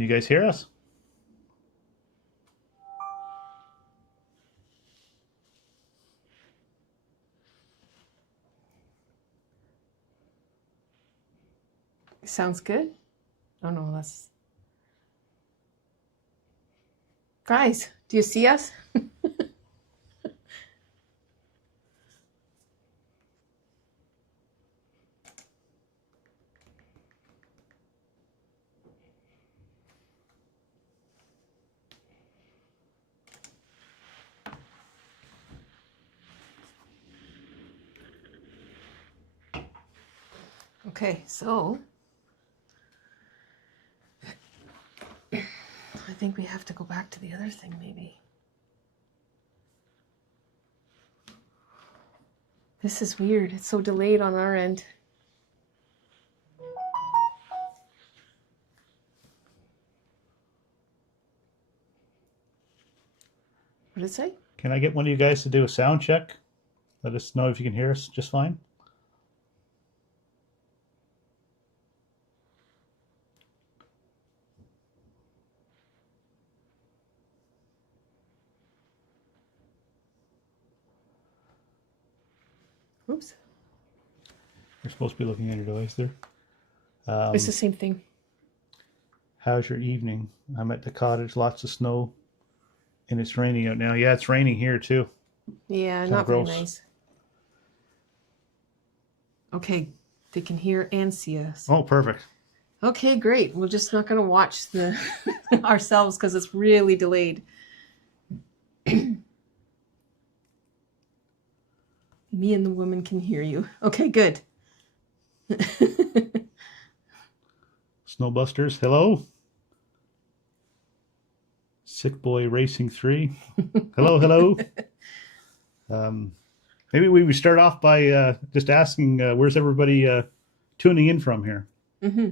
Can you guys hear us? Sounds good. Oh no, that's... Guys, do you see us? Okay, so I think we have to go back to the other thing, maybe. This is weird. It's so delayed on our end. What did it say? Can I get one of you guys to do a sound check? Let us know if you can hear us just fine. Oops. You're supposed to be looking at your device there. It's the same thing. How's your evening? I'm at the cottage, lots of snow, and it's raining out now. Yeah, it's raining here too. Yeah, Kinda not very gross. nice. Okay, they can hear and see us. Oh, perfect. Okay, great. We're just not going to watch the ourselves because it's really delayed. Me and the woman can hear you. Okay, good. Snowbusters, hello. Sick Boy Racing 3. Hello, hello. Maybe we would start off by just asking where's everybody tuning in from here? Mm-hmm.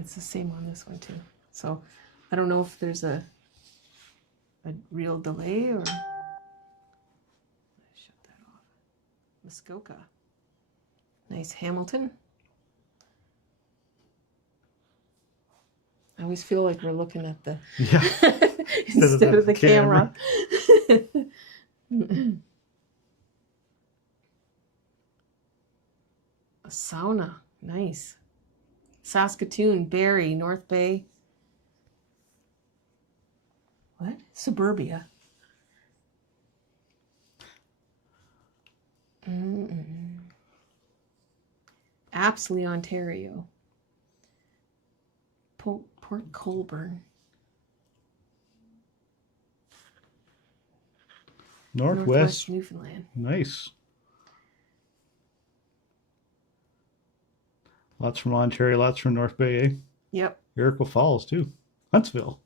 It's the same on this one too. So I don't know if there's a real delay or... Shut that off. Muskoka. Nice Hamilton. I always feel like we're looking at the... Yeah. instead of the camera. A sauna. Nice. Saskatoon, Barrie, North Bay. What? Suburbia. Apsley, Ontario. Port Colborne. Northwest. Newfoundland. Nice. Lots from Ontario, lots from North Bay, eh? Yep. Iroquois Falls, too. Huntsville.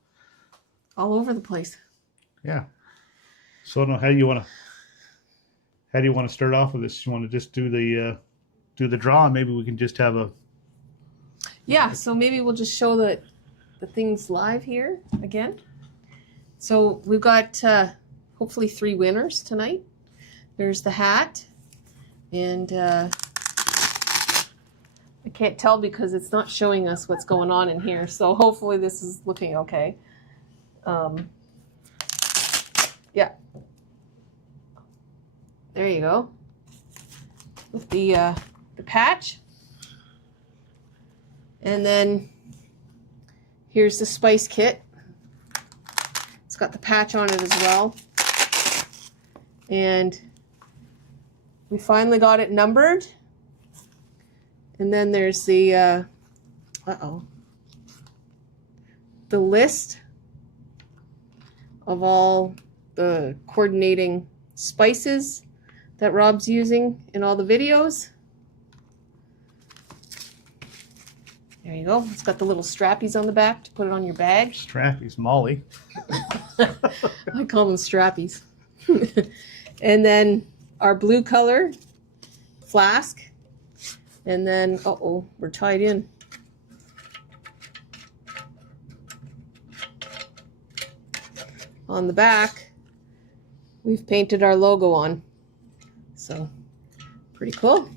All over the place. Yeah. So I don't know, how do you want to start off with this? You want to just do the draw, and maybe we can just have a... Yeah, so maybe we'll just show the things live here again. So we've got hopefully 3 winners tonight. There's the hat, and I can't tell because it's not showing us what's going on in here. So hopefully this is looking okay. Yeah. There you go. With the patch. And then here's the spice kit. It's got the patch on it as well. And we finally got it numbered. And then there's the, the list of all the coordinating spices that Rob's using in all the videos. There you go. It's got the little strappies on the back to put it on your bag. Strappies, Molly. I call them strappies. And then our blue color flask. And then, uh-oh, we're tied in. on the back, we've painted our logo on. So pretty cool.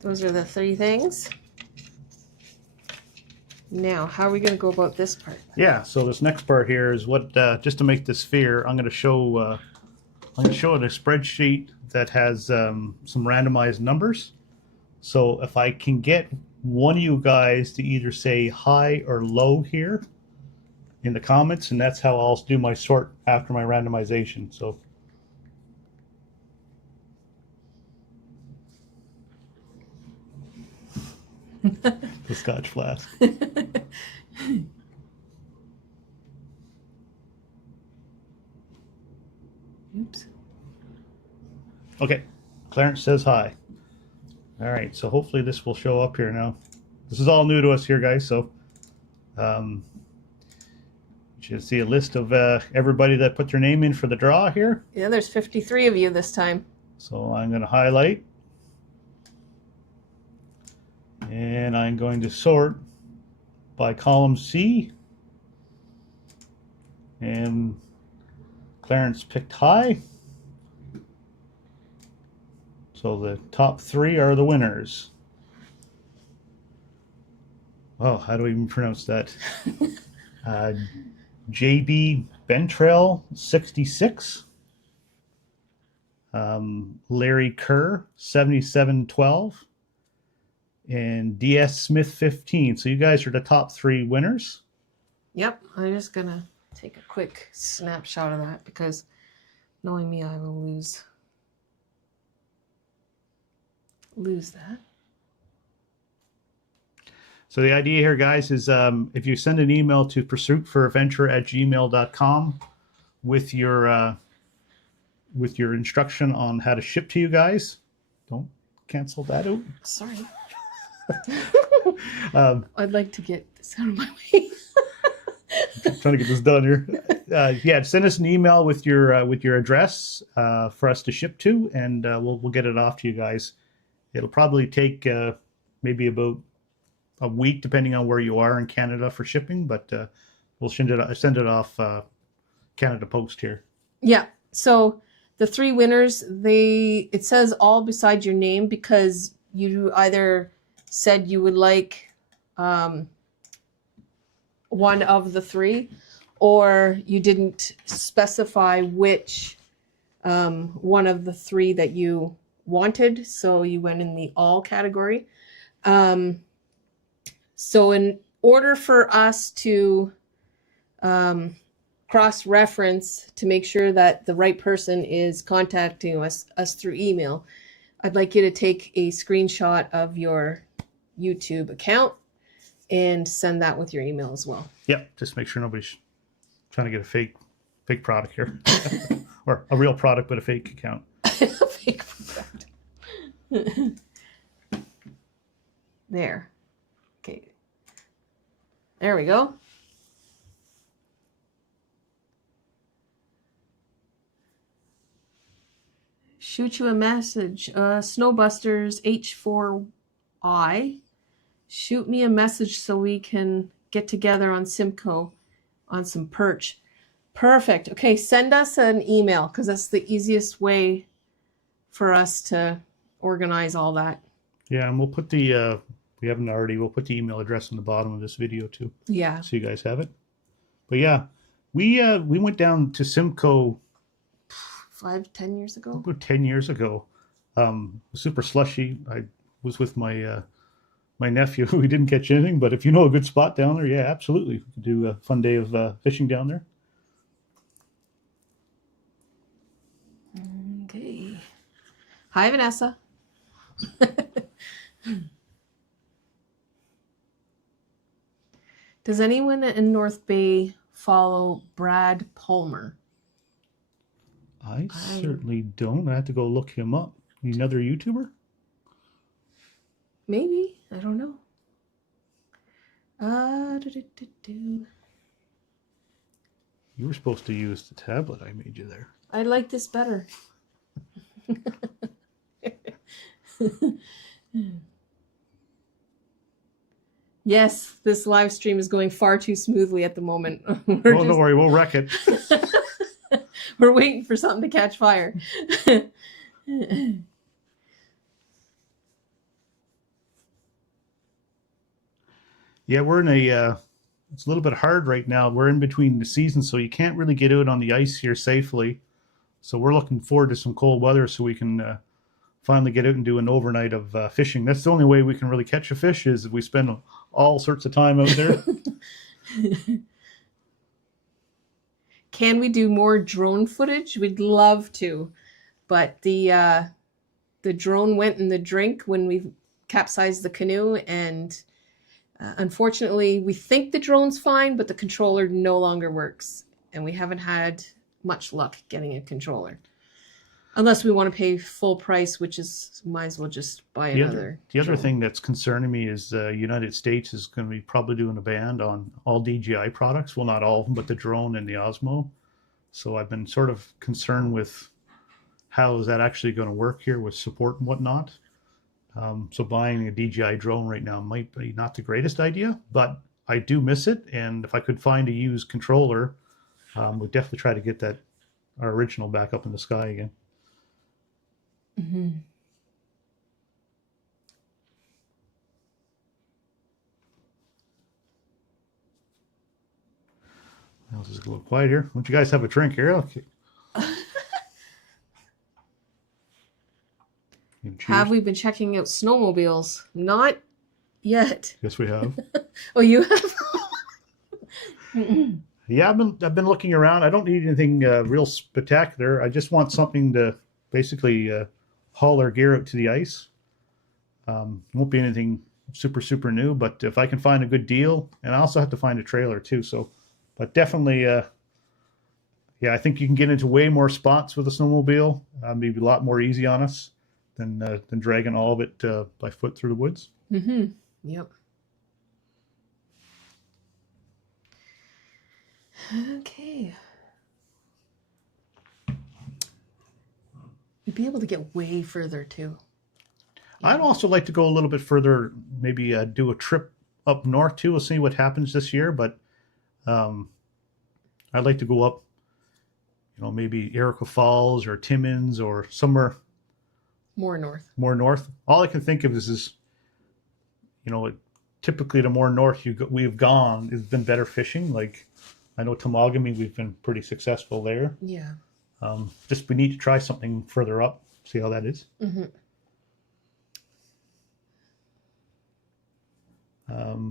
Those are the 3 things. Now, how are we going to go about this part? Yeah, so this next part here is what, just to make this fair, I'm going to show it a spreadsheet that has some randomized numbers. So if I can get one of you guys to either say high or low here in the comments, and that's how I'll do my sort after my randomization. So the Scotch flask. Oops. Okay, Clarence says hi. All right, so hopefully this will show up here now. This is all new to us here, guys, so you should see a list of everybody that put their name in for the draw here. Yeah, there's 53 of you this time. So I'm going to highlight, and I'm going to sort by column C, and Clarence picked high. So the top 3 are the winners. Oh, how do we even pronounce that? JB Bentrell 66. Larry Kerr 7712. And DS Smith 15. So you guys are the top 3 winners. Yep, I'm just going to take a quick snapshot of that because knowing me, I will lose that. So the idea here, guys, is if you send an email to pursuitforadventure@gmail.com with your instruction on how to ship to you guys, don't cancel that out. Sorry. I'd like to get this out of my way. Trying to get this done here. Yeah, send us an email with your address for us to ship to, and we'll get it off to you guys. It'll probably take maybe about a week, depending on where you are in Canada for shipping, but we'll send it off Canada Post here. Yeah. So the 3 winners, it says all beside your name because you either said you would like one of the 3, or you didn't specify which one of the 3 that you wanted, so you went in the all category. So in order for us to cross-reference to make sure that the right person is contacting us through email, I'd like you to take a screenshot of your YouTube account and send that with your email as well. Yep, just make sure nobody's trying to get a fake product here. Or a real product but a fake account. Fake product. There. Okay. There we go. Shoot you a message. Snowbusters H4I. Shoot me a message so we can get together on Simcoe on some perch. Perfect. Okay, send us an email because that's the easiest way for us to organize all that. Yeah, and we'll put the we haven't already. We'll put the email address on the bottom of this video too. Yeah. So you guys have it. But yeah, we went down to Simcoe 5-10 years ago. about 10 years ago. Super slushy. I was with my my nephew. We didn't catch anything, but if you know a good spot down there, yeah, absolutely, we could do a fun day of fishing down there. Okay. Hi, Vanessa. Does anyone in North Bay follow Brad Palmer? I certainly don't. I have to go look him up. Another YouTuber? Maybe. I don't know. You were supposed to use the tablet I made you there. I like this better. Yes, this live stream is going far too smoothly at the moment. Don't worry, we'll wreck it. We're waiting for something to catch fire. Yeah, we're in a. It's a little bit hard right now. We're in between the seasons, so you can't really get out on the ice here safely. So we're looking forward to some cold weather so we can finally get out and do an overnight of fishing. That's the only way we can really catch a fish is if we spend all sorts of time out there. Can we do more drone footage? We'd love to, but the drone went in the drink when we capsized the canoe, and unfortunately, we think the drone's fine, but the controller no longer works, and we haven't had much luck getting a controller. Unless we want to pay full price, which is might as well just buy another. The other thing that's concerning me is the United States is going to be probably doing a ban on all DJI products. Well, not all of them, but the drone and the Osmo. So I've been sort of concerned with how is that actually going to work here with support and whatnot. So buying a DJI drone right now might be not the greatest idea, but I do miss it. And if I could find a used controller, we'd definitely try to get our original back up in the sky again. Mm-hmm. I'll just go a little quiet here. Why don't you guys have a drink here? Okay. Have we been checking out snowmobiles? Not yet. Yes, we have. Oh, you have? Yeah, I've been looking around. I don't need anything real spectacular. I just want something to basically haul our gear out to the ice. Won't be anything super new, but if I can find a good deal, and I also have to find a trailer too. So, but definitely, yeah, I think you can get into way more spots with a snowmobile. Maybe a lot more easy on us than dragging all of it by foot through the woods. Mm-hmm. Yep. Okay. You'd be able to get way further too. I'd also like to go a little bit further, maybe do a trip up north too. We'll see what happens this year, but I'd like to go up, maybe Iroquois Falls or Timmins or somewhere more north. More north. All I can think of is typically the more north we've gone, it's been better fishing. Like I know Temagami, we've been pretty successful there. Yeah. Just we need to try something further up, see how that is. Mm-hmm.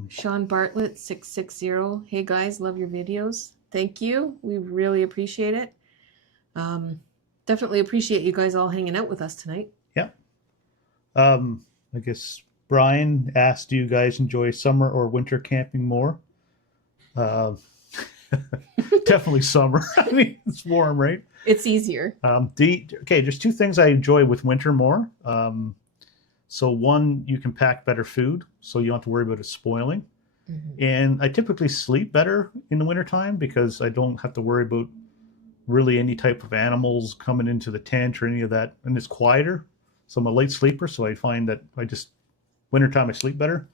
Sean Bartlett 660. Hey guys, love your videos. Thank you. We really appreciate it. Definitely appreciate you guys all hanging out with us tonight. Yeah. I guess Brian asked, do you guys enjoy summer or winter camping more? Definitely summer. I mean, it's warm, right? It's easier. There's two things I enjoy with winter more. So one, you can pack better food, so you don't have to worry about it spoiling. Mm-hmm. And I typically sleep better in the wintertime because I don't have to worry about really any type of animals coming into the tent or any of that. And it's quieter. So I'm a late sleeper, so I find that wintertime I sleep better.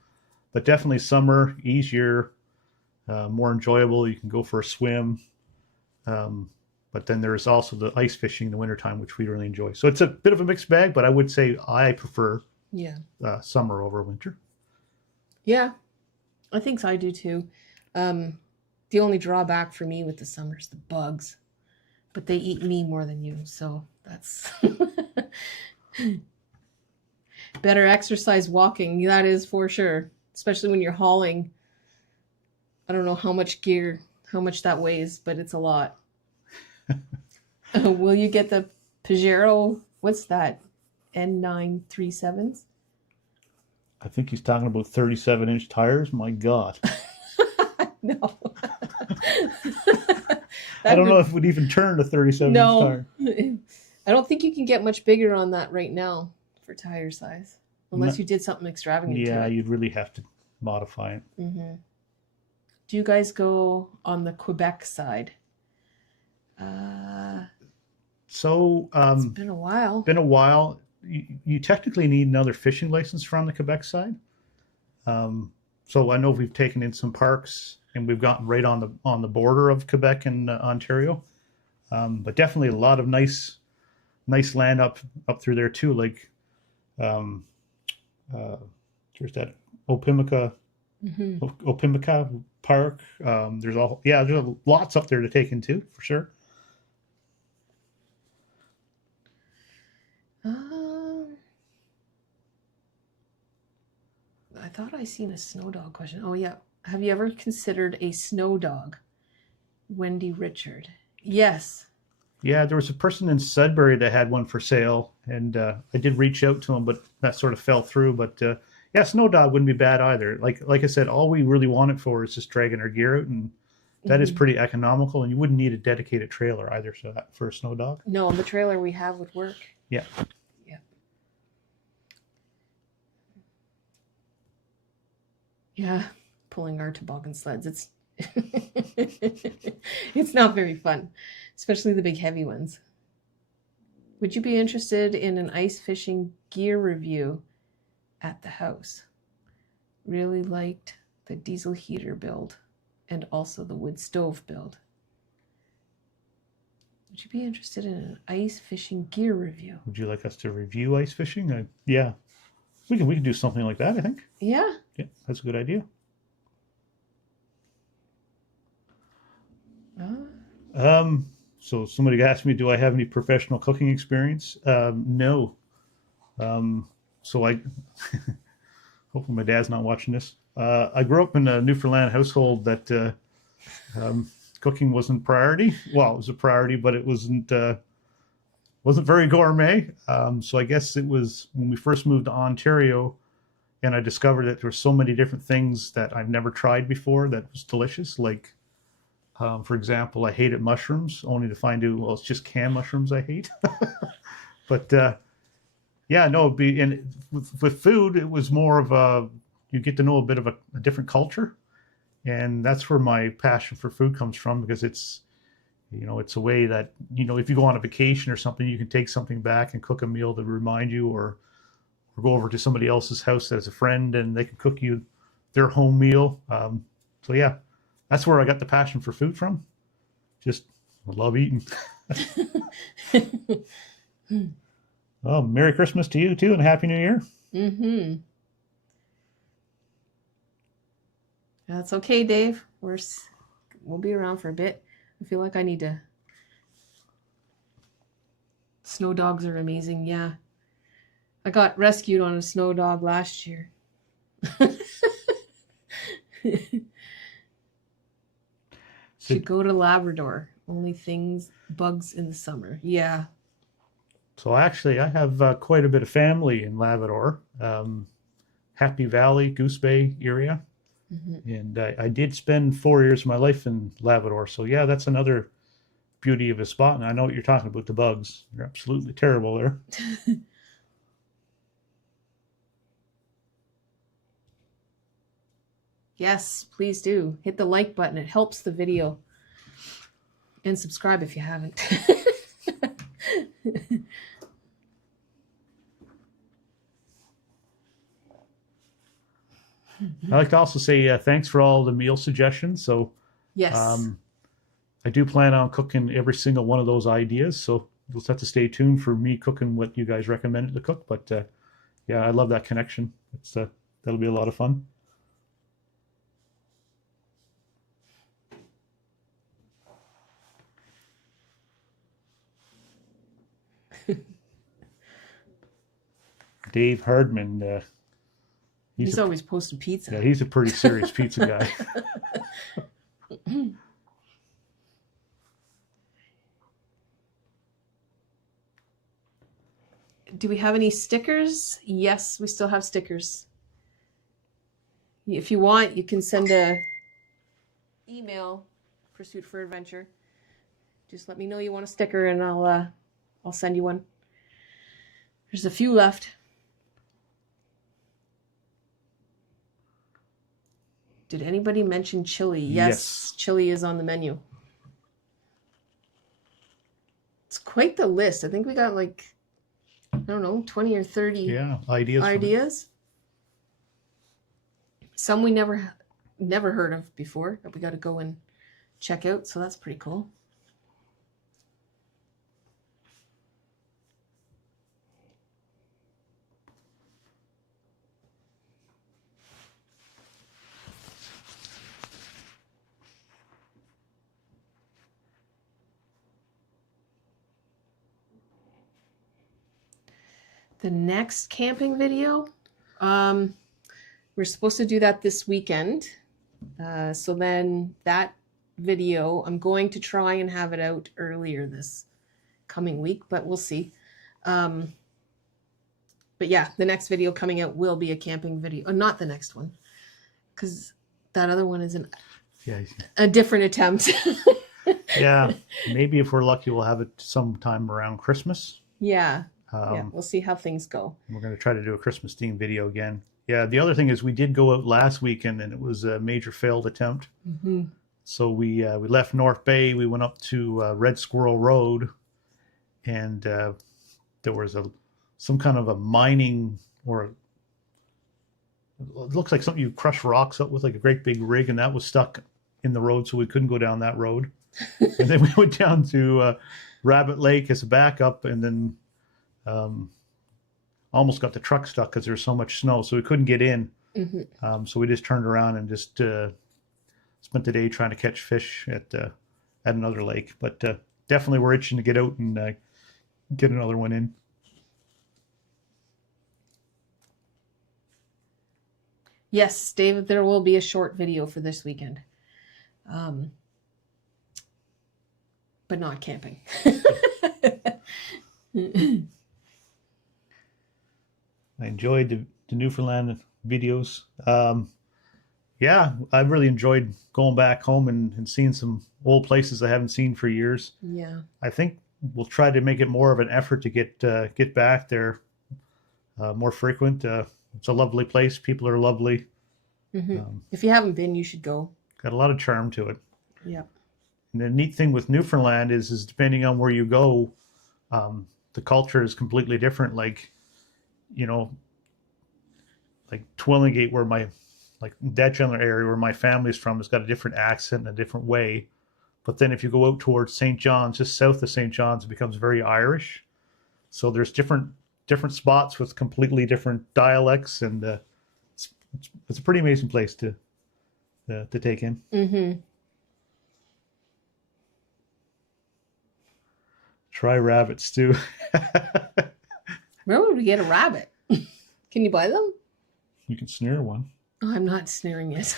But definitely summer, easier, more enjoyable. You can go for a swim. But then there's also the ice fishing in the wintertime, which we really enjoy. So it's a bit of a mixed bag, but I would say I prefer summer over winter. Yeah, I think so. I do too. The only drawback for me with the summer is the bugs, but they eat me more than you, so that's better exercise walking. That is for sure, especially when you're hauling. I don't know how much gear, how much that weighs, but it's a lot. Will you get the Pajero? What's that? N937s? I think he's talking about 37-inch tires. My God. No. I don't know if it would even turn a 37-inch tire. I don't think you can get much bigger on that right now for tire size. Unless you did something extravagant to it. Yeah, you'd really have to modify it. Mm-hmm. Do you guys go on the Quebec side? It's been a while. You technically need another fishing license from the Quebec side. So I know we've taken in some parks, and we've gotten right on the border of Quebec and Ontario. But definitely a lot of nice land up through there too. Like um, uh, there's that Opimica Hmm. Opimica Park. There's lots up there to take into for sure. Um, I thought I seen a snow dog question. Oh yeah. Have you ever considered a snow dog? Wendy Richard. Yes. Yeah, there was a person in Sudbury that had one for sale, and I did reach out to him, but that sort of fell through. But yeah, Snow Dog wouldn't be bad either. Like I said, all we really want it for is just dragging our gear out, and that is Hmm. pretty economical. And you wouldn't need a dedicated trailer either, so that for a Snow Dog. No, the trailer we have would work. Yeah. Yeah. Yeah. Pulling our toboggan sleds. It's it's not very fun, especially the big heavy ones. Would you be interested in an ice fishing gear review at the house? Really liked the diesel heater build and also the wood stove build. Would you be interested in an ice fishing gear review? Would you like us to review ice fishing? Yeah, we can do something like that. I think. Yeah. Yeah, that's a good idea. So somebody asked me, do I have any professional cooking experience? No. So I hopefully my dad's not watching this. I grew up in a Newfoundland household that cooking wasn't priority. Well, it was a priority, but it wasn't very gourmet. So I guess it was when we first moved to Ontario, and I discovered that there were so many different things that I've never tried before that was delicious. Like, for example, I hated mushrooms, only to find out, well, it's just canned mushrooms I hate. But yeah, no, with food, it was more of you get to know a bit of a different culture, and that's where my passion for food comes from, because it's a way that, if you go on a vacation or something, you can take something back and cook a meal to remind you, or go over to somebody else's house as a friend and they can cook you their home meal. So yeah, that's where I got the passion for food from. Just I love eating. Oh, Merry Christmas to you too, and Happy New Year. Mm-hmm. That's okay, Dave. We'll be around for a bit. I feel like I need to. Snow dogs are amazing. Yeah. I got rescued on a snow dog last year. Should go to Labrador. Only bugs in the summer. Yeah. So actually, I have quite a bit of family in Labrador, Happy Valley, Goose Bay area, and I did spend 4 years of my life in Labrador. So yeah, that's another beauty of a spot. And I know what you're talking about, the bugs. They're absolutely terrible there. Yes, please do. Hit the like button. It helps the video. And subscribe if you haven't. I like to also say thanks for all the meal suggestions. So Yes. I do plan on cooking every single one of those ideas. So you'll just have to stay tuned for me cooking what you guys recommended to cook. But yeah, I love that connection. That'll be a lot of fun. Dave Hardman. He's always posting pizza. Yeah, he's a pretty serious pizza guy. Do we have any stickers? Yes, we still have stickers. If you want, you can send a email, Pursuit for Adventure. Just let me know you want a sticker and I'll send you one. There's a few left. Did anybody mention chili? Yes. Chili is on the menu. It's quite the list. I think we got like, I don't know, 20 or 30 ideas. some we never heard of before that we got to go and check out. So that's pretty cool. The next camping video, we're supposed to do that this weekend. So then that video, I'm going to try and have it out earlier this coming week, but we'll see. But yeah, the next video coming out will be a camping video. Not the next one, because that other one is a different attempt. Yeah, maybe if we're lucky, we'll have it sometime around Christmas. Yeah. Yeah, we'll see how things go. We're going to try to do a Christmas themed video again. Yeah, the other thing is we did go out last weekend and it was a major failed attempt. Mm-hmm. So we left North Bay. We went up to Red Squirrel Road, and there was some kind of a mining, or it looks like something you crush rocks up with, like a great big rig, and that was stuck in the road, so we couldn't go down that road. And then we went down to Rabbit Lake as a backup, and then almost got the truck stuck because there's so much snow, so we couldn't get in. Mm-hmm. So we just turned around and just spent the day trying to catch fish at another lake. But definitely we're itching to get out and get another one in. Yes, David, there will be a short video for this weekend. But not camping. I enjoyed the Newfoundland videos. Yeah, I really enjoyed going back home and seeing some old places I haven't seen for years. Yeah. I think we'll try to make it more of an effort to get back there more frequent. It's a lovely place. People are lovely. Mm-hmm. If you haven't been, you should go. Got a lot of charm to it. Yeah. And the neat thing with Newfoundland is depending on where you go, the culture is completely different. Like, you know, like Twillingate, where that general area where my family's from, has got a different accent and a different way. But then if you go out towards St. John's, just south of St. John's, it becomes very Irish. So there's different spots with completely different dialects, and it's a pretty amazing place to take in. Mm-hmm. Try rabbit stew. Where would we get a rabbit? Can you buy them? You can snare one. Oh, I'm not snaring it.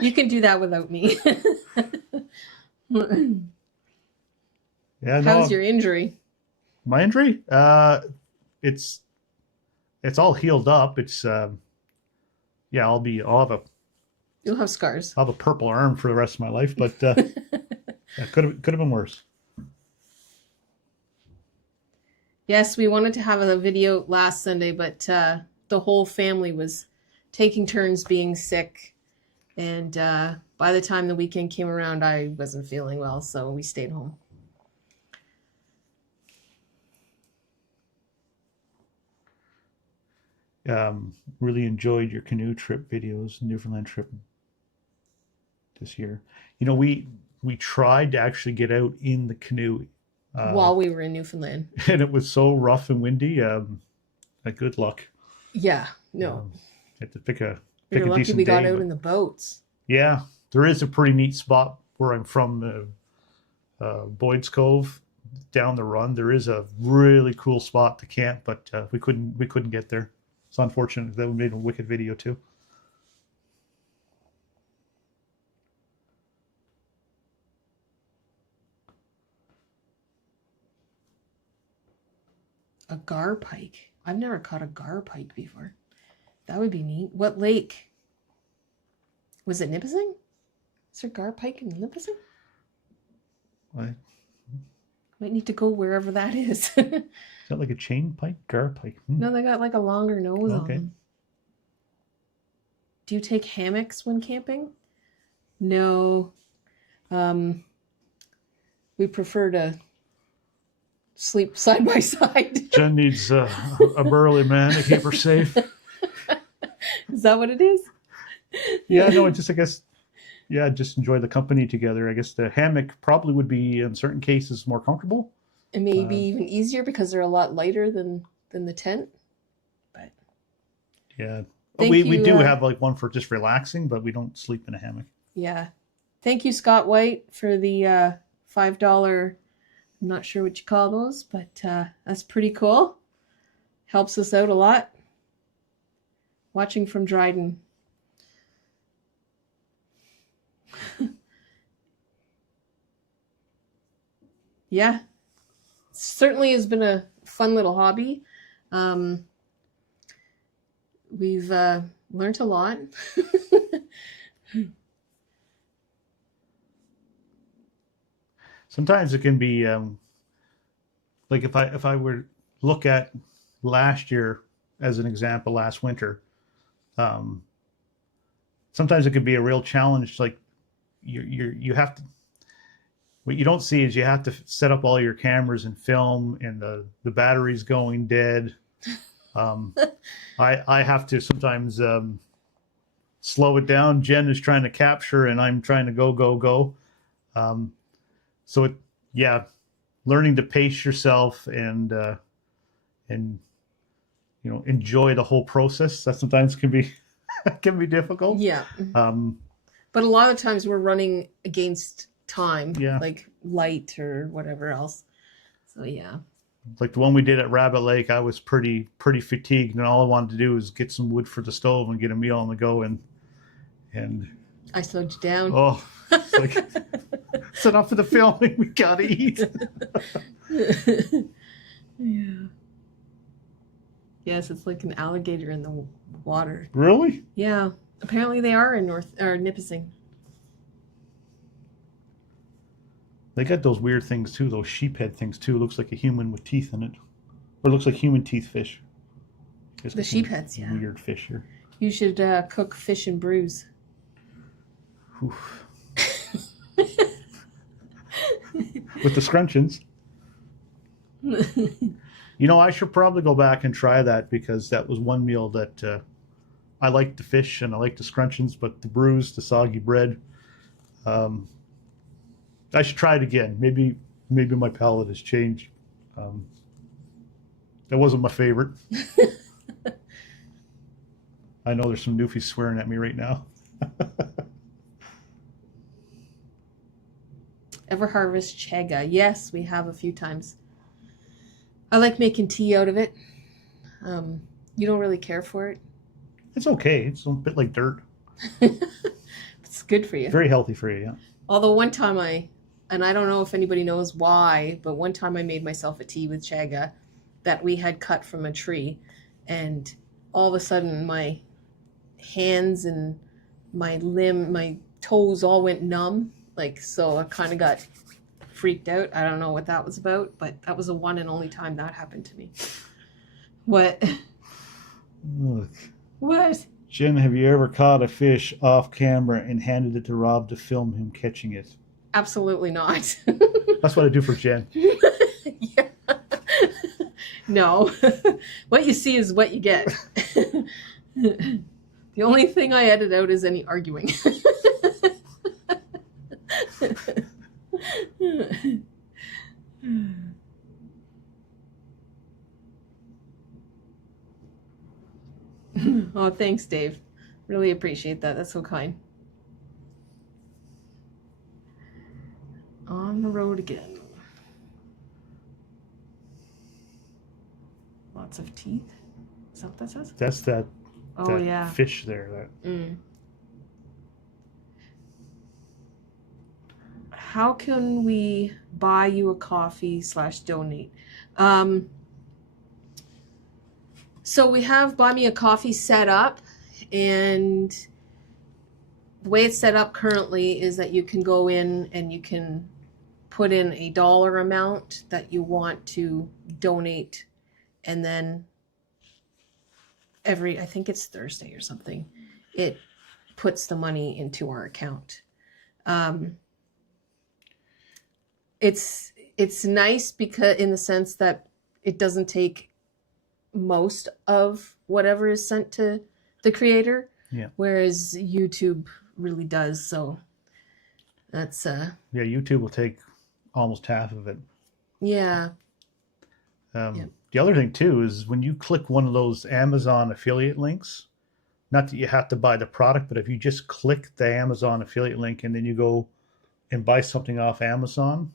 You can do that without me. Yeah. How's your injury? My injury? It's all healed up. It's yeah. I'll have You'll have scars. a purple arm for the rest of my life, but it could have been worse. Yes, we wanted to have a video last Sunday, but the whole family was taking turns being sick. And by the time the weekend came around, I wasn't feeling well, so we stayed home. Really enjoyed your canoe trip videos, Newfoundland trip this year. You know, we tried to actually get out in the canoe while we were in Newfoundland. And it was so rough and windy. Good luck. Yeah, no. Had to pick a You're lucky decent we got day, out but in the boats. yeah, there is a pretty neat spot where I'm from, Boyd's Cove, down the run. There is a really cool spot to camp, but we couldn't get there. It's unfortunate. That would made a wicked video too. A gar pike. I've never caught a gar pike before. That would be neat. What lake? Was it Nipissing? Is there gar pike in Nipissing? What? Might need to go wherever that is. Is that like a chain pike? Gar pike? No, they got like a longer nose on Okay. them. Do you take hammocks when camping? No. We prefer to sleep side by side. Jen needs a burly man to keep her safe. Is that what it is? Yeah, no, I guess, yeah, just enjoy the company together. I guess the hammock probably would be in certain cases more comfortable. And maybe Uh, even easier because they're a lot lighter than the tent. But yeah, but thank we you. do have like one for just relaxing, but we don't sleep in a hammock. Yeah. Thank you, Scott White, for the $5. I'm not sure what you call those, but that's pretty cool. Helps us out a lot. Watching from Dryden. Yeah. Certainly has been a fun little hobby. We've learned a lot. Sometimes it can be like if I were to look at last year as an example, last winter, um, sometimes it could be a real challenge. Like you have to, what you don't see is you have to set up all your cameras and film, and the battery's going dead. Um, I have to sometimes slow it down. Jen is trying to capture, and I'm trying to go. Um, so it, yeah, learning to pace yourself and enjoy the whole process. That sometimes can be can be difficult. Yeah. Um, But a lot of times we're running against time, Yeah. like light or whatever else. So yeah. like the one we did at Rabbit Lake, I was pretty fatigued, and all I wanted to do was get some wood for the stove and get a meal on the go. And I slowed you down. oh, it's like it's enough for the filming. We gotta eat. Yeah. Yes, it's like an alligator in the water. Really? Yeah. Apparently they are in Nipissing. They got those weird things too. Those sheephead things too. It looks like a human with teeth in it, or it looks like human teeth fish. It's The got some sheepheads, yeah. Weird fish here. You should cook fish and brews. Oof. With the scrunchions. I should probably go back and try that, because that was one meal that I like the fish and I like the scrunchions, but the brews, the soggy bread, I should try it again. Maybe my palate has changed. That wasn't my favorite. I know there's some newfies swearing at me right now. Ever harvest chaga? Yes, we have a few times. I like making tea out of it. You don't really care for it. It's okay. It's a bit like dirt. It's good for you. Very healthy for you, yeah. Although one time and I don't know if anybody knows why, but one time I made myself a tea with chaga that we had cut from a tree, and all of a sudden my hands and my toes all went numb. So I kind of got freaked out. I don't know what that was about, but that was the one and only time that happened to me. What? Look. What? Jen, have you ever caught a fish off camera and handed it to Rob to film him catching it? Absolutely not. That's what I do for Jen. Yeah. No. What you see is what you get. The only thing I edit out is any arguing. Oh, thanks, Dave. Really appreciate that. That's so kind. On the road again. Lots of teeth. Is that what that says? That's that Yeah. fish there. How can we buy you a coffee / donate? So we have Buy Me a Coffee set up, and the way it's set up currently is that you can go in and you can put in a dollar amount that you want to donate, and then I think it's Thursday or something, it puts the money into our account. It's nice because in the sense that it doesn't take most of whatever is sent to the creator. Yeah. Whereas YouTube really does. So that's Yeah, YouTube will take almost half of it. yeah. The other thing too is when you click one of those Amazon affiliate links, not that you have to buy the product, but if you just click the Amazon affiliate link and then you go and buy something off Amazon,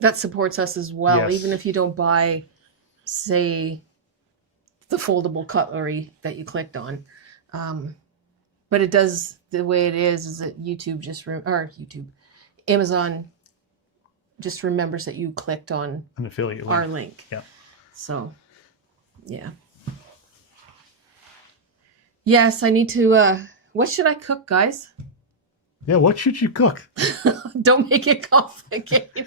That supports us as well, yes. even if you don't buy, say, the foldable cutlery that you clicked on. But it does, the way it is that Amazon just remembers that you clicked on an affiliate link. our link. Yeah. So, yeah. Yes, I need to, what should I cook, guys? Yeah, what should you cook? Don't make it complicated.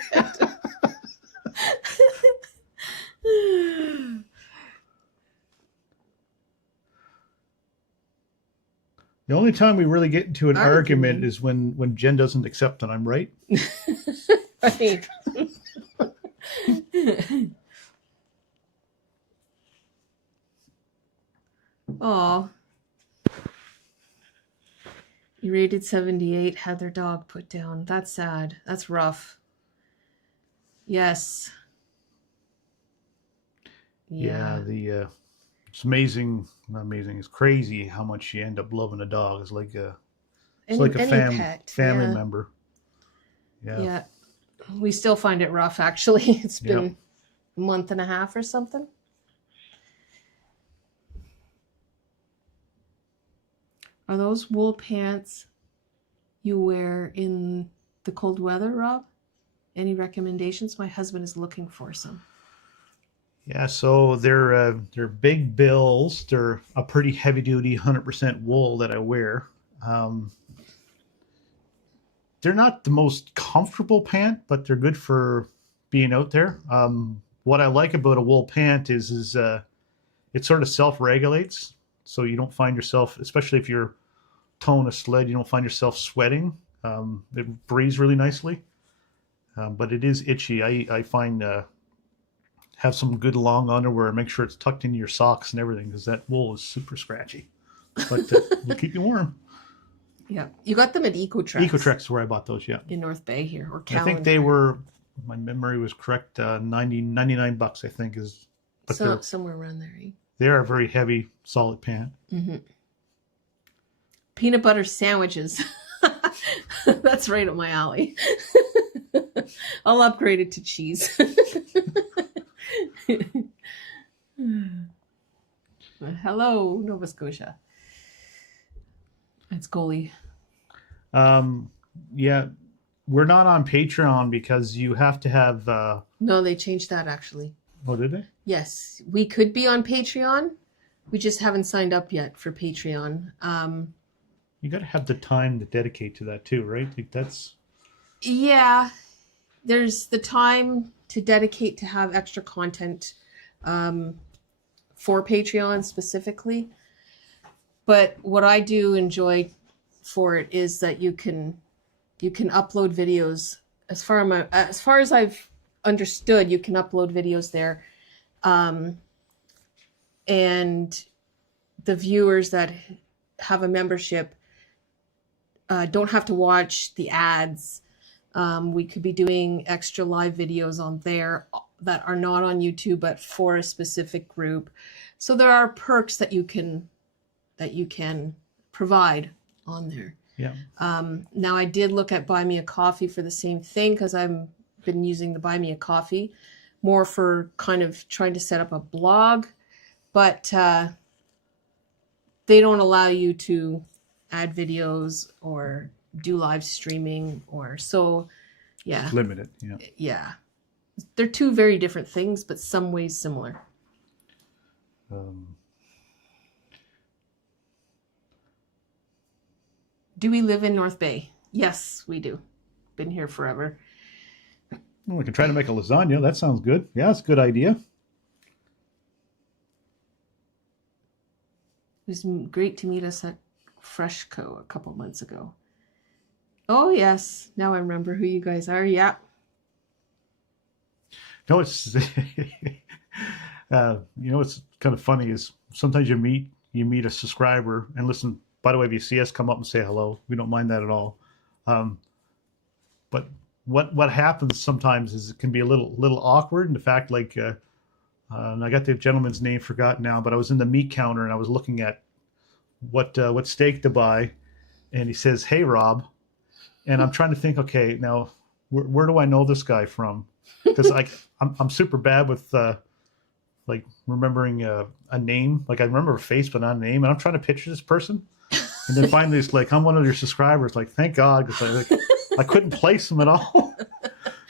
The only time we really get into an argument is when Jen doesn't accept that I'm right. Right. Oh. You rated 78, had their dog put down. That's sad. That's rough. Yes. Yeah, it's amazing. Not amazing. It's crazy how much you end up loving a dog. It's like a family member. Yeah. Yeah. We still find it rough, actually. It's been a month and a half or something. Are those wool pants you wear in the cold weather, Rob? Any recommendations? My husband is looking for some. Yeah, so they're big bills. They're a pretty heavy duty 100% wool that I wear. They're not the most comfortable pant, but they're good for being out there. What I like about a wool pant is it sort of self-regulates, so you don't find yourself, especially if you're towing a sled, you don't find yourself sweating. It breathes really nicely, but it is itchy. I find have some good long underwear. Make sure it's tucked into your socks and everything because that wool is super scratchy, but will keep you warm. Yeah, you got them at Ecotrex. Ecotrex is where I bought those. Yeah, in North Bay here, or I think they were. My memory was correct. $99, I think is. But so somewhere around there. Eh? They are a very heavy, solid pant. Mm-hmm. Peanut butter sandwiches. That's right up my alley. I'll upgrade it to cheese. Hello, Nova Scotia. It's Goalie. Yeah, we're not on Patreon because you have to have. No, they changed that actually. Oh, did they? Yes, we could be on Patreon. We just haven't signed up yet for Patreon. You got to have the time to dedicate to that too, right? Like that's. Yeah, there's the time to dedicate to have extra content for Patreon specifically. But what I do enjoy for it is that you can upload videos. As far as I've understood, you can upload videos there, and the viewers that have a membership don't have to watch the ads. We could be doing extra live videos on there that are not on YouTube, but for a specific group. So there are perks that you can provide on there. Yeah. Now I did look at Buy Me a Coffee for the same thing because I've been using the Buy Me a Coffee more for kind of trying to set up a blog, but they don't allow you to add videos or do live streaming or so. Yeah. It's limited. Yeah. Yeah. They're two very different things, but some ways similar. Do we live in North Bay? Yes, we do. Been here forever. Well, we can try to make a lasagna. That sounds good. Yeah, it's a good idea. It was great to meet us at Freshco a couple months ago. Oh, yes. Now I remember who you guys are. Yeah. No, it's what's kind of funny is sometimes you meet you meet a subscriber and listen. By the way, if you see us, come up and say hello. We don't mind that at all. But what happens sometimes is it can be a little awkward. In fact, like I got the gentleman's name forgotten now, but I was in the meat counter and I was looking at what steak to buy, and he says, "Hey, Rob," and I'm trying to think, okay, now where do I know this guy from? Because I'm super bad with like remembering a name. Like I remember a face, but not a name, and I'm trying to picture this person, and then finally it's like, I'm one of your subscribers. Like, thank God, because I couldn't place them at all.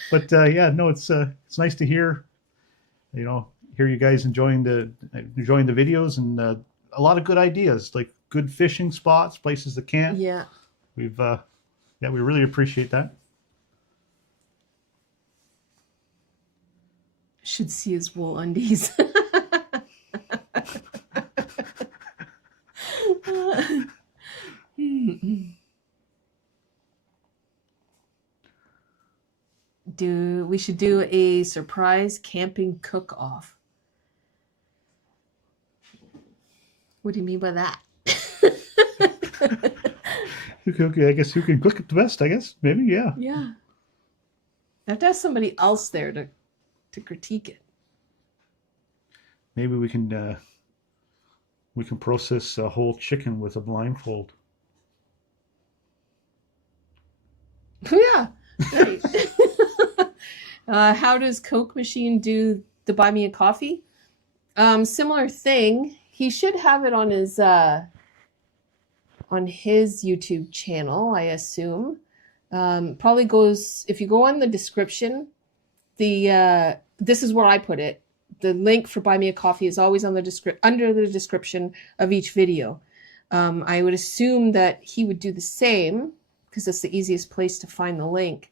But yeah, no, it's nice to hear, hear you guys enjoying the videos, and a lot of good ideas, like good fishing spots, places to camp. Yeah. We really appreciate that. Should see his wool undies. We should do a surprise camping cook-off. What do you mean by that? Okay, I guess who can cook it the best, I guess. Maybe, yeah. Yeah. I have to have somebody else there to critique it. Maybe we can process a whole chicken with a blindfold. Yeah, right. How does Coke Machine do the Buy Me a Coffee? Similar thing. He should have it on his YouTube channel, I assume. Probably goes, if you go on the description, this is where I put it. The link for Buy Me a Coffee is always on the under the description of each video. I would assume that he would do the same because it's the easiest place to find the link.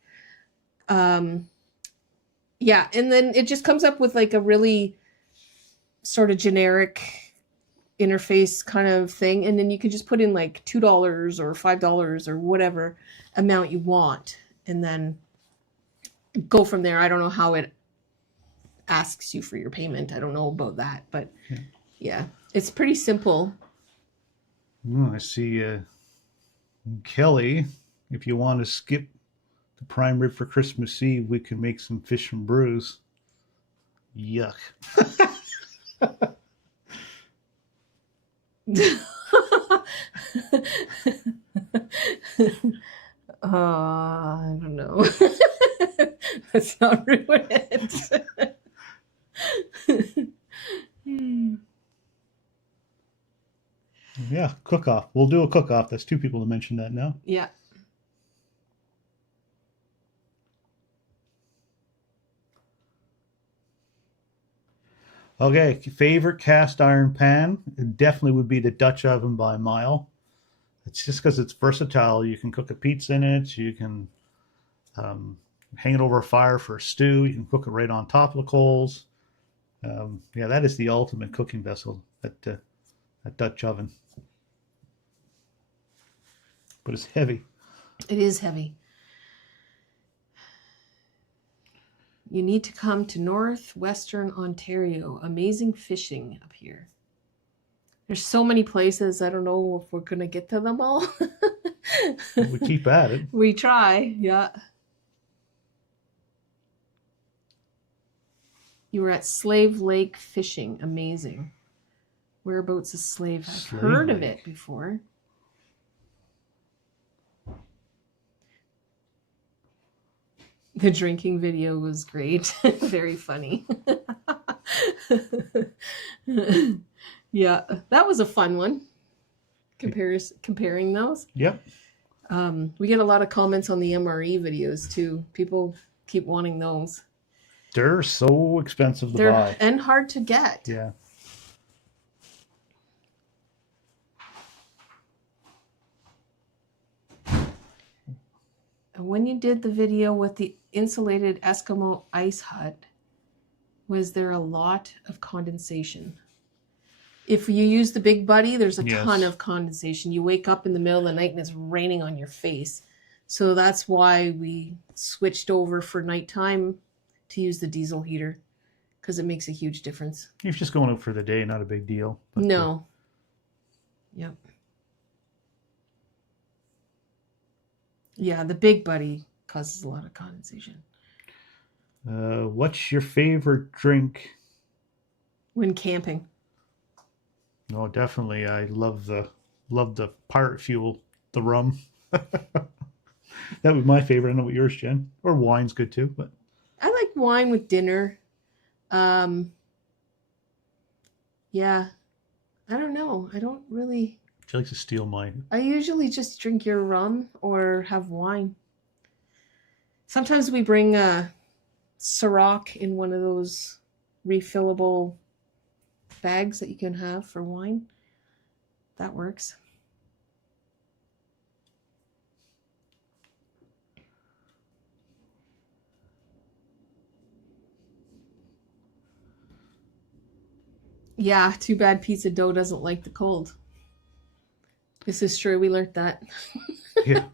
Yeah, and then it just comes up with like a really sort of generic interface kind of thing, and then you can just put in like $2 or $5 or whatever amount you want, and then go from there. I don't know how it asks you for your payment. I don't know about that, but yeah, it's pretty simple. I see Kelly, if you want to skip the prime rib for Christmas Eve, we can make some fish and brews. Yuck. I don't know. Let's not ruin it. Yeah, cook-off. We'll do a cook-off. That's 2 people to mention that now. Yeah. Okay, favorite cast iron pan? It definitely would be the Dutch oven by a mile. It's just because it's versatile. You can cook a pizza in it. You can hang it over a fire for a stew. You can cook it right on top of the coals. Yeah, that is the ultimate cooking vessel, that Dutch oven. But it's heavy. It is heavy. You need to come to northwestern Ontario. Amazing fishing up here. There's so many places. I don't know if we're going to get to them all. We keep at it. We try, yeah. You were at Slave Lake fishing. Amazing. Whereabouts is Slave? I've Slave heard of Lake. it before. The drinking video was great. Very funny. Yeah, that was a fun one. Comparing those. Yep. We get a lot of comments on the MRE videos too. People keep wanting those. They're so expensive to buy. And hard to get. Yeah. When you did the video with the insulated Eskimo ice hut, was there a lot of condensation? If you use the Big Buddy, there's a ton of condensation. You wake up in the middle of the night and it's raining on your face. So that's why we switched over for nighttime to use the diesel heater, because it makes a huge difference. If you're just going out for the day, not a big deal. But, no. Yep. Yeah, the Big Buddy causes a lot of condensation. What's your favorite drink? When camping. No, definitely. I love the pirate fuel, the rum. That was my favorite. I know what yours, Jen. Or wine's good too, but I like wine with dinner. Um, yeah, I don't know. I don't really. she likes to steal mine. I usually just drink your rum or have wine. Sometimes we bring Ciroc in one of those refillable bags that you can have for wine. That works. Yeah, too bad pizza dough doesn't like the cold. This is true. We learned that. Yeah,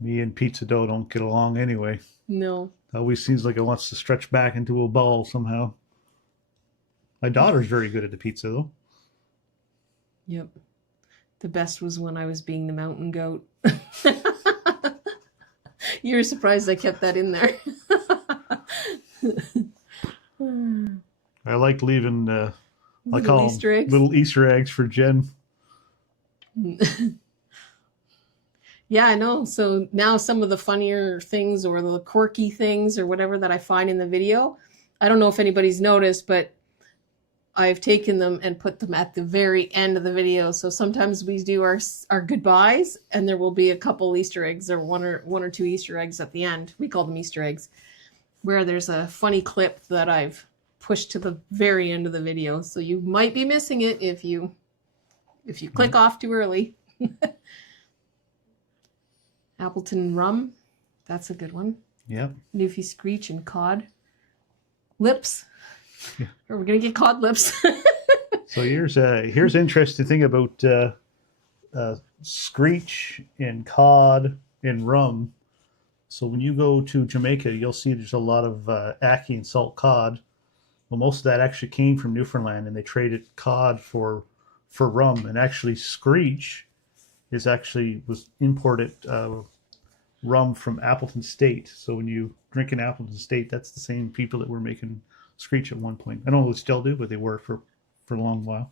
me and pizza dough don't get along anyway. No. Always seems like it wants to stretch back into a ball somehow. My daughter's very good at the pizza though. Yep. The best was when I was being the mountain goat. You were surprised I kept that in there. I like leaving I Little call 'em Easter eggs. little Easter eggs for Jen. Yeah, I know. So now some of the funnier things or the quirky things or whatever that I find in the video, I don't know if anybody's noticed, but I've taken them and put them at the very end of the video. So sometimes we do our goodbyes, and there will be a couple Easter eggs or one or two Easter eggs at the end. We call them Easter eggs, where there's a funny clip that I've pushed to the very end of the video. So you might be missing it if you click off too early. Appleton rum, that's a good one. Yep. Newfie Screech and cod lips. Yeah. Are we gonna get cod lips? So here's an interesting thing about screech and cod and rum. So when you go to Jamaica, you'll see there's a lot of ackee and salt cod. Well, most of that actually came from Newfoundland, and they traded cod for rum. And actually, screech was imported rum from Appleton State. So when you drink in Appleton State, that's the same people that were making screech at one point. I don't know if they still do, but they were for a long while.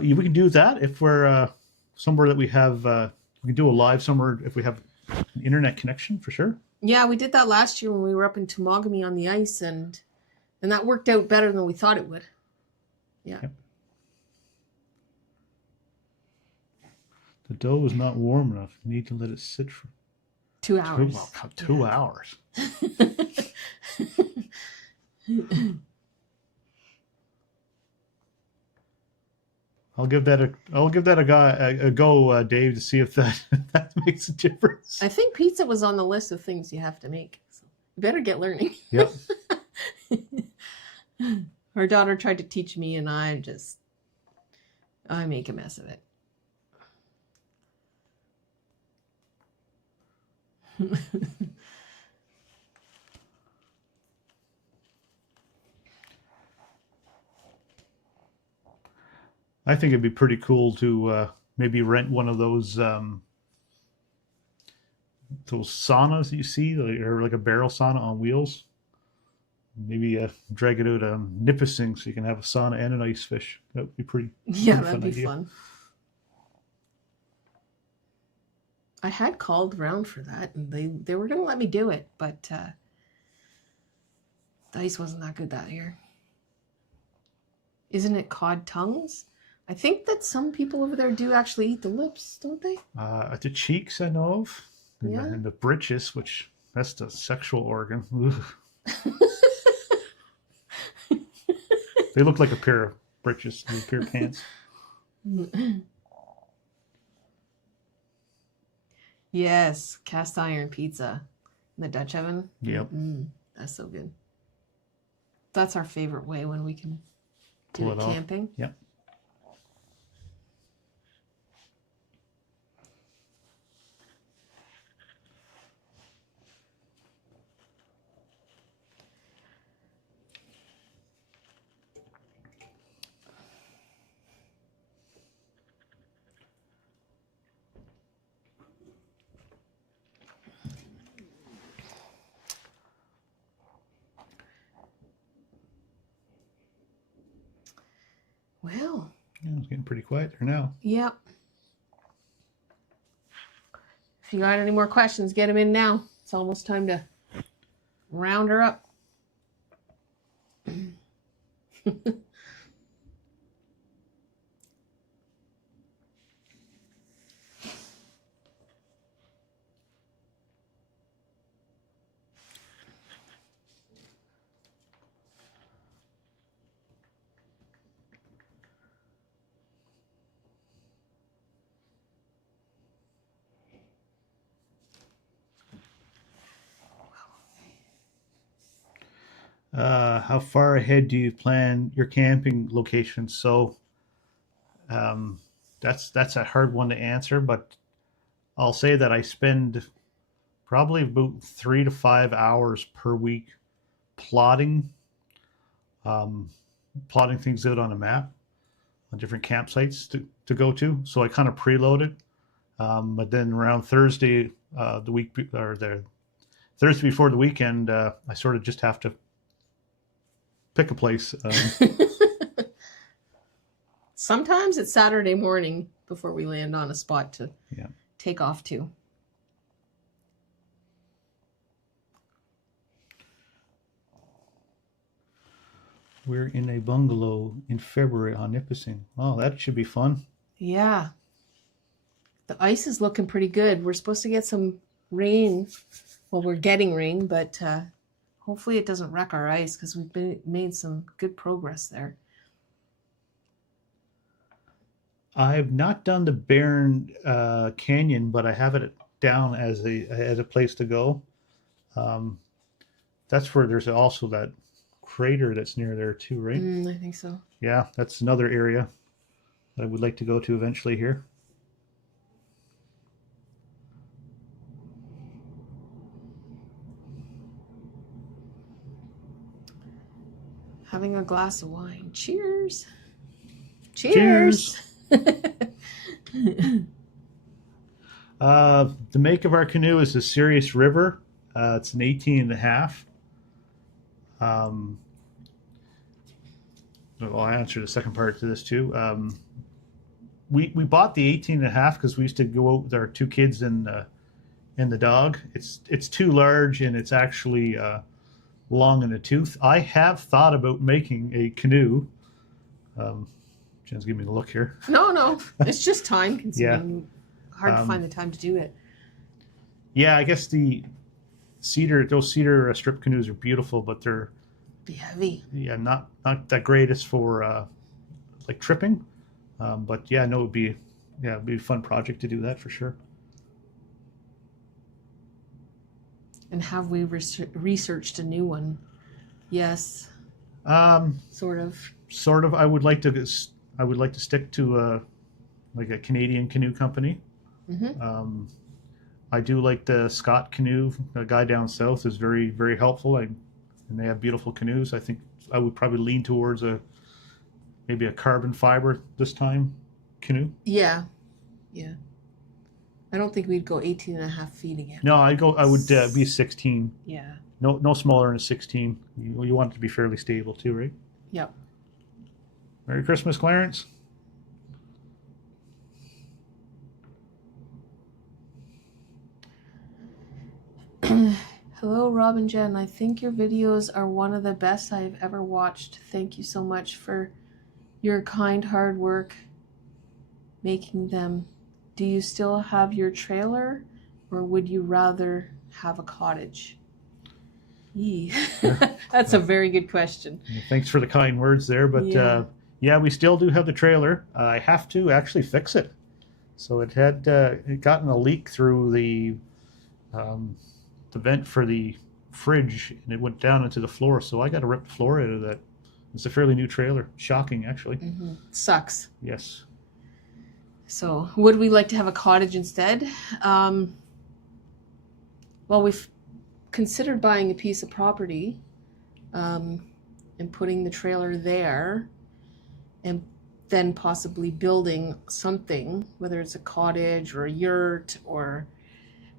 We can do that if we're somewhere that we have. We can do a live somewhere if we have an internet connection for sure. Yeah, we did that last year when we were up in Temagami on the ice, and that worked out better than we thought it would. Yeah. Yep. The dough is not warm enough. You need to let it sit for 2 hours. 2 hours. I'll give that a go, Dave, to see if that makes a difference. I think pizza was on the list of things you have to make. So you better get learning. Yep. Our daughter tried to teach me, and I make a mess of it. I think it'd be pretty cool to maybe rent one of those saunas that you see, or like a barrel sauna on wheels. Maybe drag it out to Nipissing so you can have a sauna and an ice fish. That would be pretty. Yeah, pretty that'd be idea. fun. I had called around for that, and they were going to let me do it, but the ice wasn't that good that year. Isn't it cod tongues? I think that some people over there do actually eat the lips, don't they? The cheeks I know of, and, Yeah. and the britches, which that's the sexual organ. Ugh. They look like a pair of britches, a pair of pants. Yes, cast iron pizza in the Dutch oven. Yep. That's so good. That's our favorite way when we can do Pull it it off. camping. Yep. Well, Yeah, it's getting pretty quiet there now. yep. If you got any more questions, get them in now. It's almost time to round her up. How far ahead do you plan your camping location? So um, that's a hard one to answer, but I'll say that I spend probably about 3 to 5 hours per week plotting um, plotting things out on a map on different campsites to go to. So I kind of preload it. But then around Thursday, the week or the Thursday before the weekend, I sort of just have to pick a place. Sometimes it's Saturday morning before we land on a spot to Yeah. take off to. We're in a bungalow in February on Nipissing. Oh, that should be fun. Yeah. The ice is looking pretty good. We're supposed to get some rain. Well, we're getting rain, but hopefully it doesn't wreck our ice because we've made some good progress there. I've not done the Barren Canyon, but I have it down as a place to go. That's where there's also that crater that's near there too, right? I think so. Yeah, that's another area that I would like to go to eventually here. Having a glass of wine. Cheers. Cheers. The make of our canoe is a Sirius River. It's an 18 and a half. Well, I'll answer the second part to this too. We bought the 18 and a half because we used to go out with our two kids and the dog. It's too large and it's actually long in the tooth. I have thought about making a canoe. Jen's giving me the look here. No. It's just time consuming. Hard to find the time to do it. Yeah, I guess those cedar strip canoes are beautiful, but they're Be heavy. not that greatest for like tripping. But yeah, no, it'd be a fun project to do that for sure. And have we researched a new one? Yes. Sort of. Sort of. I would like to stick to like a Canadian canoe company. Mm-hmm. I do like the Scott Canoe. The guy down south is very, very helpful. And they have beautiful canoes. I think I would probably lean towards maybe a carbon fiber this time canoe. Yeah. I don't think we'd go 18 and a half feet again. No, I would be 16. Yeah. No smaller than a 16. You want it to be fairly stable too, right? Yep. Merry Christmas, Clarence. Hello, Rob and Jen. I think your videos are one of the best I've ever watched. Thank you so much for your kind, hard work making them. Do you still have your trailer, or would you rather have a cottage? Yee. That's a very good question. Thanks for the kind words there, but Yeah. we still do have the trailer. I have to actually fix it. So it had gotten a leak through the vent for the fridge, and it went down into the floor. So I got to rip the floor out of that. It's a fairly new trailer. Shocking, actually. Mm-hmm. Sucks. Yes. So would we like to have a cottage instead? Well, we've considered buying a piece of property and putting the trailer there, and then possibly building something, whether it's a cottage or a yurt, or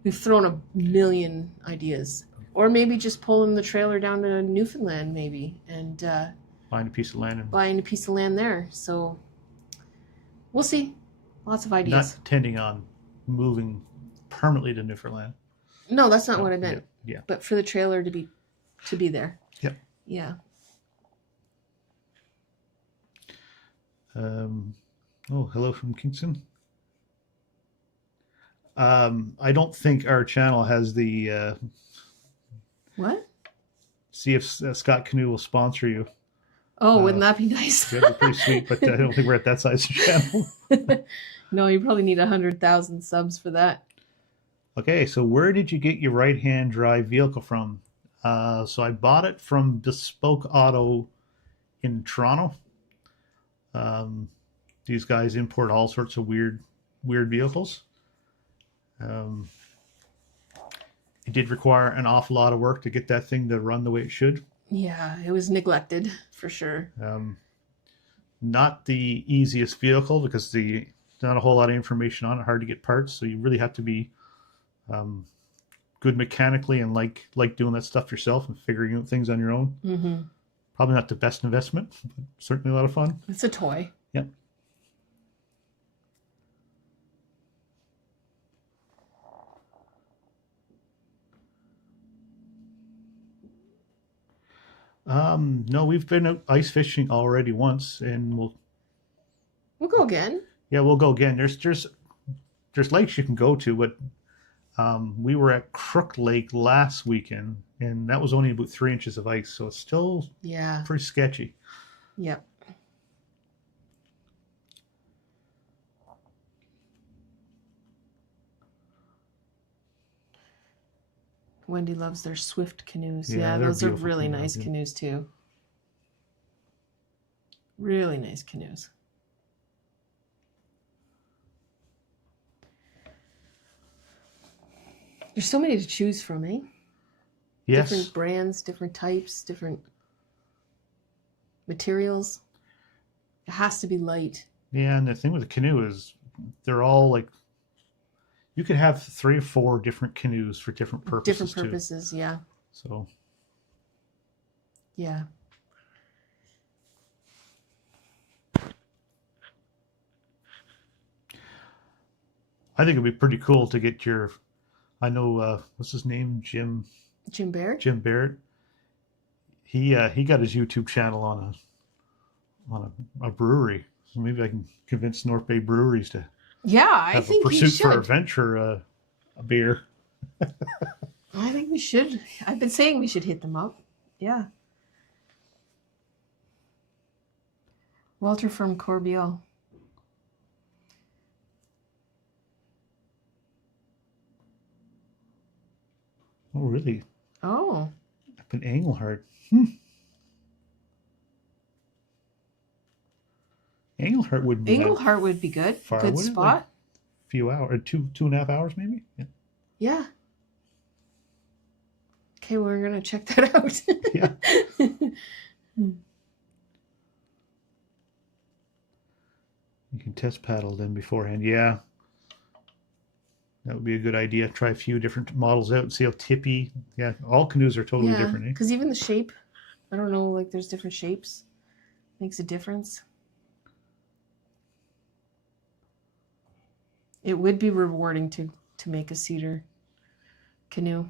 we've thrown a million ideas. Or maybe just pulling the trailer down to Newfoundland maybe and buying a piece of land and buying a piece of land there. So we'll see. Lots of ideas. not intending on moving permanently to Newfoundland. No, that's not No, what I meant. Yeah. But for the trailer to be there. Yep. Yeah. Oh, hello from Kingston. I don't think our channel has the. What? See if Scott Canoe will sponsor you. Oh, wouldn't that be nice? That'd be pretty sweet, but I don't think we're at that size of channel. No, you probably need 100,000 subs for that. Okay, so where did you get your right-hand drive vehicle from? So I bought it from Bespoke Auto in Toronto. These guys import all sorts of weird vehicles. It did require an awful lot of work to get that thing to run the way it should. Yeah, it was neglected for sure. Not the easiest vehicle because not a whole lot of information on it, hard to get parts. So you really have to be good mechanically and like doing that stuff yourself and figuring out things on your own. Mm-hmm. Probably not the best investment, but certainly a lot of fun. It's a toy. Yep. No, we've been out ice fishing already once, and We'll go again. we'll go again. There's lakes you can go to, but we were at Crook Lake last weekend, and that was only about 3 inches of ice, so it's still Yeah. pretty sketchy. Yep. Wendy loves their Swift canoes. Yeah, Yeah, they're those are beautiful really canoes, nice yeah. canoes too. Really nice canoes. There's so many to choose from, eh? Yes. Different brands, different types, different materials. It has to be light. Yeah, and the thing with the canoe is they're all like you could have 3 or 4 different canoes for different purposes. Different purposes, yeah. So Yeah. I think it'd be pretty cool to get your. I know what's his name, Jim Jim Barrett. He got his YouTube channel on a brewery, so maybe I can convince North Bay Breweries to Yeah, I have a think we pursuit for should. adventure a beer. I think we should. I've been saying we should hit them up. Yeah. Walter from Corbeil. Oh, really? Oh. Up in Englehart. Englehart would be Englehart would be good. Far, Good would it? spot. Like a few hours, or 2.5 hours maybe. Yeah. Yeah. Okay, we're gonna check that out. Yeah. You can test paddle them beforehand. Yeah. That would be a good idea. Try a few different models out and see how tippy. Yeah, all canoes are totally Yeah, different. Eh? because even the shape, I don't know, like there's different shapes. Makes a difference. It would be rewarding to make a cedar canoe.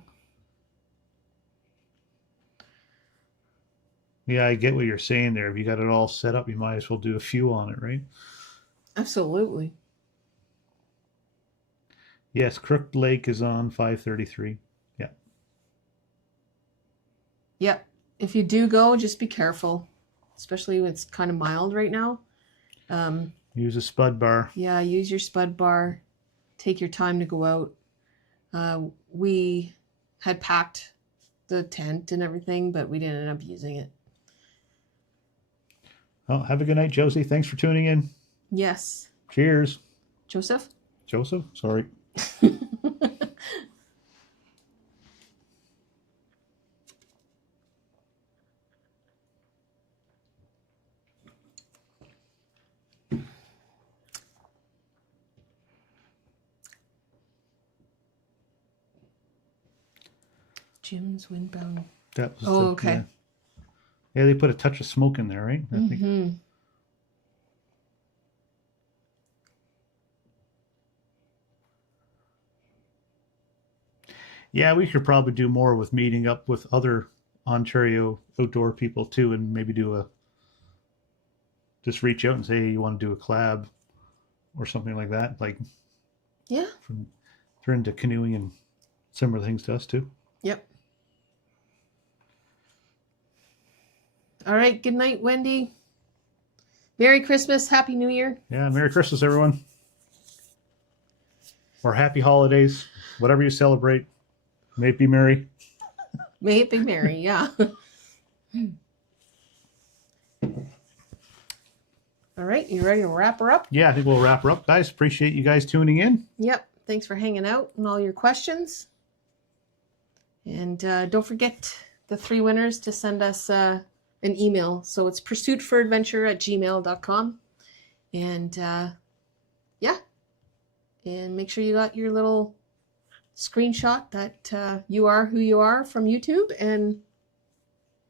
Yeah, I get what you're saying there. If you got it all set up, you might as well do a few on it, right? Absolutely. Yes, Crook Lake is on 533. Yeah. Yep. If you do go, just be careful, especially when it's kind of mild right now. Use a spud bar. Yeah, use your spud bar. Take your time to go out. We had packed the tent and everything, but we didn't end up using it. Well, have a good night, Josie. Thanks for tuning in. Yes. Cheers. Joseph? Joseph? Sorry. Jim's Windbound. That was Oh, the, okay. yeah. Yeah, they put a touch of smoke in there, right? I think. Mm-hmm. Yeah, we could probably do more with meeting up with other Ontario outdoor people too, and maybe do a just reach out and say, hey, you want to do a collab or something like that. Like, Yeah. from, they're into canoeing and similar things to us too. Yep. All right. Good night, Wendy. Merry Christmas. Happy New Year. Yeah, Merry Christmas, everyone. Or happy holidays, whatever you celebrate. May it be merry. May it be merry. Yeah. All right. You ready to wrap her up? Yeah, I think we'll wrap her up, guys. Appreciate you guys tuning in. Yep. Thanks for hanging out and all your questions. And don't forget the 3 winners to send us an email. So it's pursuitforadventure@gmail.com. And yeah. And make sure you got your little screenshot that you are who you are from YouTube. And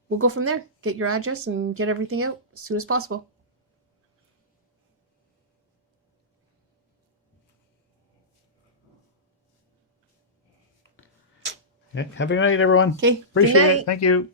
we'll go from there. Get your address and get everything out as soon as possible. Yeah, have a good night, everyone. Okay. Appreciate Good night. it. Thank you.